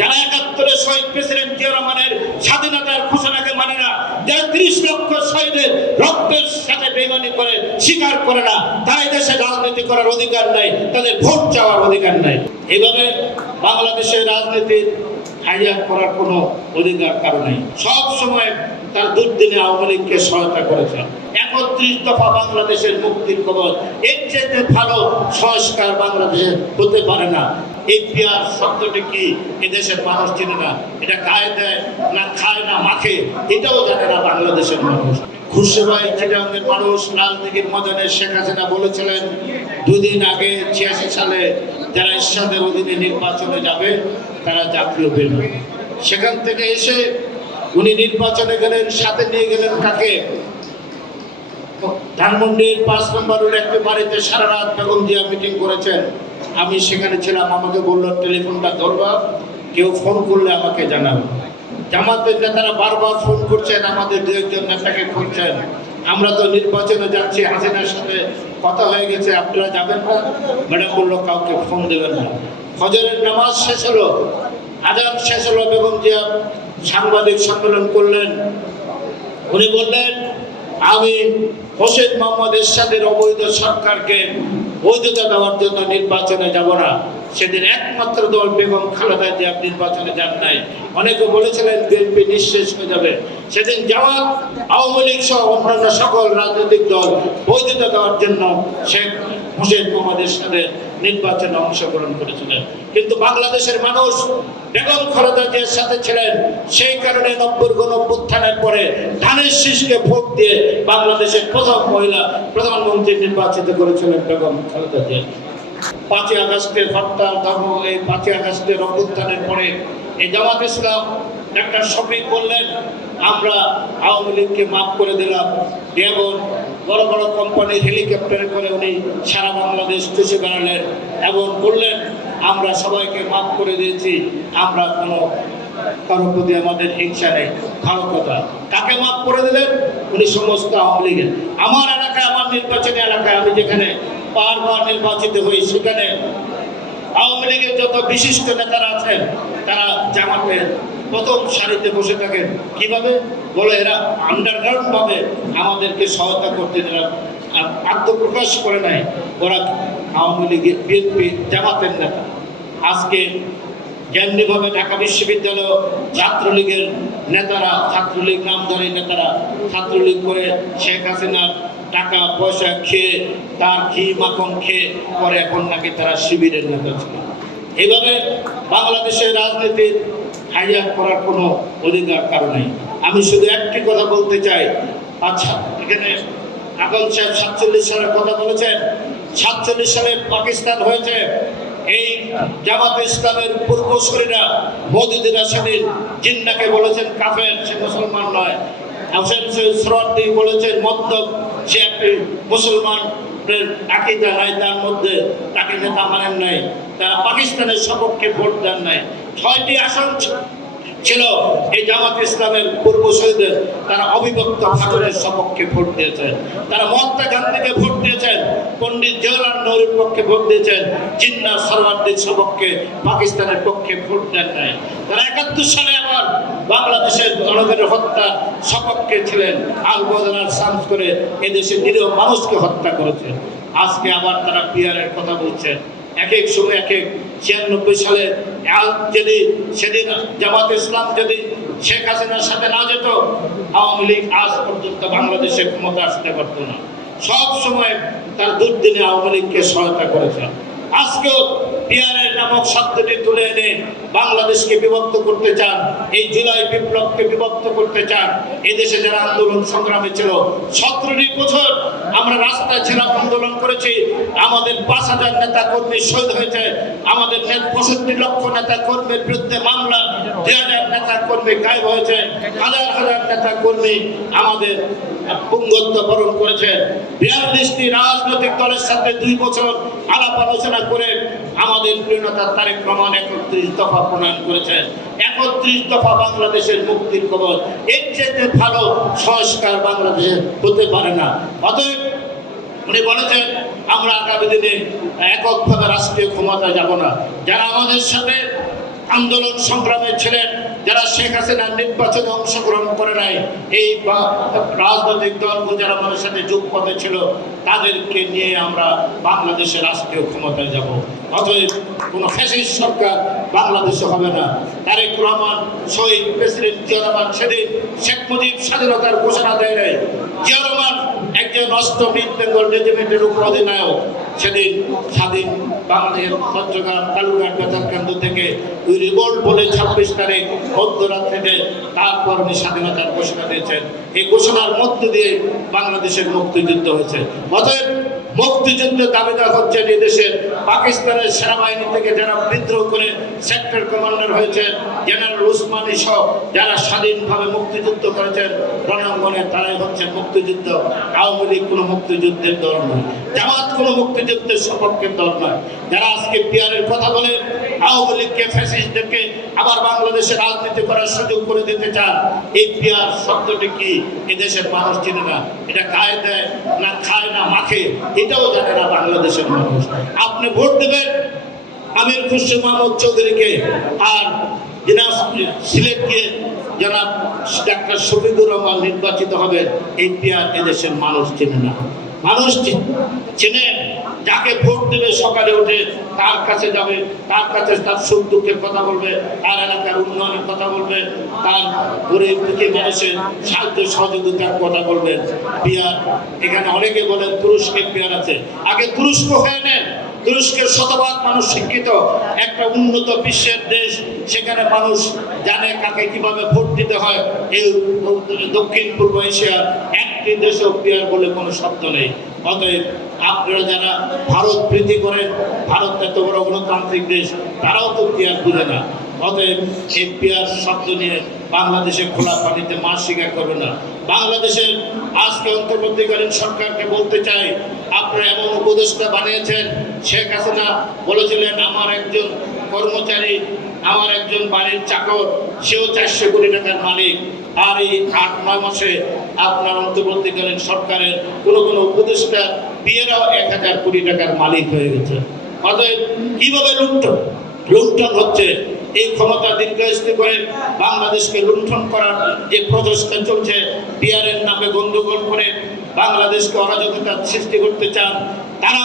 যারা ৭১ শহীদ প্রেসিডেন্ট জিয়া রহমানের স্বাধীনতার ঘোষণাকে মানে না, যারা ৩০ লক্ষ শহীদের রক্তের সাথে বেইমানি করে স্বীকার করে না, তাই দেশে রাজনীতি করার অধিকার নাই, তাদের ভোট চাওয়ার অধিকার নাই। এইভাবে বাংলাদেশের রাজনীতির হাইয়ার করার কোনো অধিকার কারো নেই। সব সময় তার দুর্দিনে আওয়ামী লীগকে সহায়তা করেছেন। ৩১ দফা বাংলাদেশের মুক্তির কবচ, এর চেয়ে ভালো সংস্কার বাংলাদেশে হতে পারে না। ইতিহাস শব্দটি কি এদেশের মানুষ চিনে না, এটা গায়ে দেয় না খায় না মাখে এটাও জানে না বাংলাদেশের মানুষ। খুশিবাই চিটাঙ্গের মানুষ লালদিঘির ময়দানে শেখ হাসিনা বলেছিলেন ২ দিন আগে ৮৬ সালে যারা এরশাদের অধীনে নির্বাচনে যাবে তারা জাতীয় বেরোবে। সেখান থেকে এসে উনি নির্বাচনে গেলেন, সাথে নিয়ে গেলেন কাকে? ধানমন্ডির ৫ নম্বর রোডের একটি বাড়িতে সারা রাত বেগম জিয়া মিটিং করেছেন। আমি সেখানে ছিলাম। আমাকে বলল টেলিফোনটা ধরবা, কেউ ফোন করলে আমাকে জানাবে। জামাতের নেতারা বারবার ফোন করছেন, আমাদের ২-১ নেতাকে খুঁজছেন। আমরা তো নির্বাচনে যাচ্ছি, হাসিনার সাথে কথা হয়ে গেছে, আপনারা যাবেন না? ম্যাডাম বললো কাউকে ফোন দেবেন না। ফজরের নামাজ শেষ হলো, আজান শেষ হলো, বেগম জিয়া সাংবাদিক সম্মেলন করলেন। উনি বললেন আমি হোসেন মোহাম্মদ এরশাদের অবৈধ সরকারকে বৈধতা দেওয়ার জন্য নির্বাচনে যাব না। সেদিন একমাত্র দল বেগম খালেদা জিয়া নির্বাচনে যান নাই। অনেকে বলেছিলেন বিএনপি নিঃশেষ হয়ে যাবে। সেদিন জামাত, আওয়ামী লীগ সহ অন্যান্য সকল রাজনৈতিক দল বৈধতা দেওয়ার জন্য শেখ হোসেন মোহাম্মদ এরশাদের নির্বাচনে অংশগ্রহণ করেছিলেন। কিন্তু বাংলাদেশের মানুষ বেগম খালেদা জিয়ার সাথে ছিলেন। সেই কারণে ৯০ গণঅভ্যুত্থানের পরে ধানের শীষকে ভোট দিয়ে বাংলাদেশের প্রথম মহিলা প্রধানমন্ত্রী নির্বাচিত করেছিলেন বেগম খালেদা জিয়া। ৫ই আগস্টের হরতাল ধর্ম, এই ৫ই আগস্টের অভ্যুত্থানের পরে এই জামাত ইসলাম ডাক্তার শফিক বললেন আমরা আওয়ামী লীগকে মাফ করে দিলাম। এবং বড় বড় কোম্পানির হেলিকপ্টারে করে উনি সারা বাংলাদেশ চষে বেড়ালেন এবং বললেন আমরা সবাইকে মাফ করে দিয়েছি, আমরা কোনো কারোর প্রতি আমাদের হিংসা নেই। ভালো কথা। কাকে মাফ করে দিলেন? উনি সমস্ত আওয়ামী লীগের। আমার এলাকায়, আমার নির্বাচনী এলাকায় আমি যেখানে বারবার নির্বাচিত হই, সেখানে আওয়ামী লীগের যত বিশিষ্ট নেতারা আছেন তারা জামাতের প্রথম সারিতে বসে থাকেন। কিভাবে? বলে এরা আন্ডারগ্রাউন্ড ভাবে আমাদেরকে সহায়তা করতে দিলাম, আত্মপ্রকাশ করে নাই। ওরা আওয়ামী লীগের, বিএনপি, জামাতের নেতা। আজকে যেমনিভাবে ঢাকা বিশ্ববিদ্যালয় ছাত্রলীগের নেতারা, ছাত্রলীগ নামধারী নেতারা ছাত্রলীগ করে শেখ হাসিনার টাকা পয়সা খেয়ে, তার ঘি মাখন খেয়ে পরে এখন নাকি তারা শিবিরের নেতা ছিল। এইভাবে বাংলাদেশের রাজনীতির হাইয়ার করার কোনো অধিকার কারো নেই। আমি শুধু একটি কথা বলতে চাই। আচ্ছা, এখানে আকল সাহেব ৪৭ সালের কথা বলেছেন। ৪৭ সালে পাকিস্তান হয়েছে। এই জামাত ইসলামের পূর্বসূরীরা মওদুদিরা সেদিন জিন্নাকে বলেছেন কাফের, সে মুসলমান নয়। হোসেন সৈয়দ সোহরাওয়ার্দী বলেছেন মদ্যপ, সে একটি মুসলমানের আকীদা নাই, তার মধ্যে তাকে নেতা মানেন নাই। তারা পাকিস্তানের সপক্ষে ভোট দেন নাই। ৬টি আসন ছিল এই জামাত ইসলামের পূর্বসূরীদের, তারা অবিভক্ত ভারতের সপক্ষে ভোট দিয়েছেন। তারা মহাত্মা গান্ধীকে ভোট দিয়েছেন, পণ্ডিত জওহরলাল নেহরুর পক্ষে ভোট দিয়েছেন, জিন্নাহ সোহরাওয়ার্দীর সপক্ষে, পাকিস্তানের পক্ষে ভোট দেন নাই। তারা ৭১ সালে আবার বাংলাদেশের জনগণের হত্যা সপক্ষে ছিলেন, আল বদলার সান্স করে এদেশের নিরীহ মানুষকে হত্যা করেছেন। আজকে আবার তারা পিয়ারের কথা বলছেন। এক এক সময় এক এক ৯৬ সালে যদি সেদিন জামাত ইসলাম যদি শেখ হাসিনার সাথে না যেত, আওয়ামী লীগ আজ পর্যন্ত বাংলাদেশের ক্ষমতা আসতে পারত না। সব সময় তার দুর্দিনে আওয়ামী লীগকে সহায়তা করেছে। আজকেও পিয়ারের নামক শব্দটি তুলে এনে বাংলাদেশকে বিভক্ত করতে চান, এই জুলাই বিপ্লবকে বিভক্ত করতে চান। এদেশে যারা আন্দোলন সংগ্রামে ছিল, ১৭টি বছর আমরা রাস্তায় ছিলাম, আন্দোলন করেছি। আমাদের ৫,০০০ নেতা কর্মী শহীদ হয়েছে, আমাদের ৬৫ লক্ষ নেতা কর্মীর বিরুদ্ধে মামলা, ২,০০০ নেতা কর্মী গায়েব হয়েছে, হাজার হাজার নেতা কর্মী আমাদের পুঙ্গত্ব বরণ করেছে। ৪২টি রাজনৈতিক দলের সাথে ২ বছর আলাপ আলোচনা করে আমাদের প্রিয় নেতা তারেক রহমান ৩১ দফা প্রণয়ন করেছেন। ৩১ দফা বাংলাদেশের মুক্তির কবচ, এর চেয়ে ভালো সংস্কার বাংলাদেশে হতে পারে না। অতএব উনি বলেছেন আমরা আগামী দিনে এককভাবে রাষ্ট্রীয় ক্ষমতা যাব না। যারা আমাদের সাথে আন্দোলন সংগ্রামে ছিলেন, যারা শেখ হাসিনার নির্বাচনে অংশগ্রহণ করে নাই, এই রাজনৈতিক দলগুলো যারা আমাদের সাথে যুগপথে ছিল, তাদেরকে নিয়ে আমরা বাংলাদেশের রাষ্ট্রীয় ক্ষমতায় যাব। অতএব কোনো ফ্যাসিস্ট সরকার বাংলাদেশে হবে না। তারেক রহমান, শহীদ প্রেসিডেন্ট জিয়া রহমান সেদিন শেখ মুজিব স্বাধীনতার ঘোষণা দেয় নাই। জিয়া রহমান একজন অষ্টম ইস্ট বেঙ্গল রেজিমেন্টের উপর অধিনায়ক। সেদিন স্বাধীন বাংলাদেশের চট্টগ্রাম কালুরঘাট বেতার কেন্দ্র থেকে ওই রিভোল্ট বলে 26 তারিখ মধ্যরাত্রিতে তারপর উনি স্বাধীনতার ঘোষণা দিয়েছেন। এই ঘোষণার মধ্য দিয়ে বাংলাদেশের মুক্তিযুদ্ধ হয়েছে। অতএব মুক্তিযুদ্ধের দাবিদার হচ্ছেন এই দেশের পাকিস্তানের সেনাবাহিনী থেকে যারা বিদ্রোহ করে সেক্টর কমান্ডার হয়েছে, জেনারেল উসমানী সহ যারা স্বাধীনভাবে মুক্তিযুদ্ধ করেছেন রণাঙ্গনে, তারাই হচ্ছে মুক্তিযুদ্ধ। আওয়ামী লীগ কোনো মুক্তিযুদ্ধের দল নয়, জামাত কোনো মুক্তিযুদ্ধের সপক্ষের দল নয়। যারা আজকে পিয়ারের কথা বলে আওয়ামী লীগকে, ফ্যাসিস্টদেরকে আবার বাংলাদেশে রাজনীতি করার সুযোগ করে দিতে চান, এই পিয়ার শব্দটি কি এদেশের মানুষ চিনে না। এটা খায় দেয় না, খায় না মাখে, এটাও জানে না বাংলাদেশের মানুষ। আপনি ভোট দেবেন আমির খুরশিদ মাহমুদ চৌধুরীকে, আর সিলেটকে জনাব ডাক্তার শফিকুর রহমান নির্বাচিত হবে। এই পিয়ার এদেশের মানুষ চিনে না। মানুষ চেনে যাকে ভোট দেবে, সকালে উঠে তার কাছে যাবে, তার কাছে তার সুখ দুঃখের কথা বলবে, তার এলাকার উন্নয়নের কথা বলবে, তার গরিব দুঃখী মানুষের সাহায্য সহযোগিতার কথা বলবেন। পিয়ার এখানে অনেকে বলেন তুরস্কের পিয়ার আছে, আগে তুরস্ক হয়ে নেন। তুরস্কের শতভাগ মানুষ শিক্ষিত, একটা উন্নত বিশ্বের দেশ, সেখানে মানুষ জানে কাকে কিভাবে ভোট দিতে হয়। এই দক্ষিণ পূর্ব এশিয়ার একটি দেশেও পিয়ার বলে কোনো শব্দ নেই। অতএব আপনারা যারা ভারত প্রীতি করেন, ভারত এত বড় গণতান্ত্রিক দেশ, তারাও তো পিয়ার বুঝে না। অতএব এই পিয়ার শব্দ নিয়ে বাংলাদেশে খোলা পানিতে মাছ শিকার করবে না। বাংলাদেশের আজকে অন্তর্বর্তীকালীন সরকারকে বলতে চাই, আপনারা এমন উপদেষ্টা বানিয়েছেন। শেখ হাসিনা বলেছিলেন আমার একজন কর্মচারী, আমার একজন বাড়ির চাকর, সেও 400 কোটি টাকার মালিক। আর এই 8-9 মাসে আপনার অন্তর্বর্তীকালীন সরকারের কোনো উপদেষ্টা বিয়েরাও 1000 কোটি টাকার মালিক হয়ে গেছে। অতএব কিভাবে লুণ্ঠন হচ্ছে, এই ক্ষমতা দীর্ঘস্থায়ী করে বাংলাদেশকে লুণ্ঠন করার যে প্রচেষ্টা চলছে, পিয়ারের নামে গন্ডগোল করে বাংলাদেশকে অরাজকতার সৃষ্টি করতে চান। তারা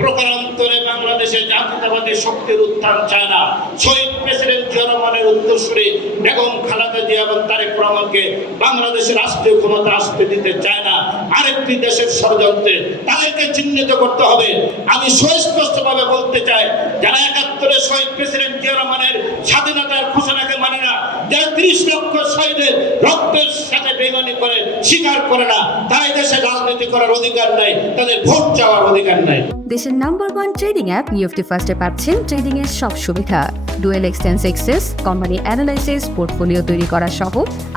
প্রকারান্তরে বাংলাদেশে জাতীয়তাবাদী শক্তির উত্থান চায় না। শহীদ প্রেসিডেন্ট জিয়া রহমানের উত্তরসূরি বেগম খালেদা জিয়া এবং তারেক রহমানকে বাংলাদেশের রাষ্ট্রীয় ক্ষমতা আসতে দিতে চায় না। আরেকটি দেশের ষড়যন্ত্রে তাদেরকে চিহ্নিত করতে হবে। আমি সুস্পষ্টভাবে বলতে চাই, যারা 71-এ শহীদ প্রেসিডেন্ট জিয়া রহমানের স্বাধীনতার ঘোষণাকে মানে না, যারা 30 লক্ষ শহীদের রক্তের সাথে বেইমানি করে স্বীকার করে না, তারা এই দেশে রাজনীতি করার অধিকার নাই, তাদের ভোট চাওয়ার অধিকার নাই। দেশের নাম্বার 1 ট্রেডিং অ্যাপ নিফটি ফার্স্টে পাচ্ছেন ট্রেডিং এর সব সুবিধা, dual exchange access, company analysis, portfolio তৈরি করা সহ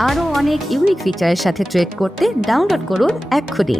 আরও অনেক ইউনিক ফিচারের সাথে ট্রেড করতে ডাউনলোড করুন এক্ষুনি।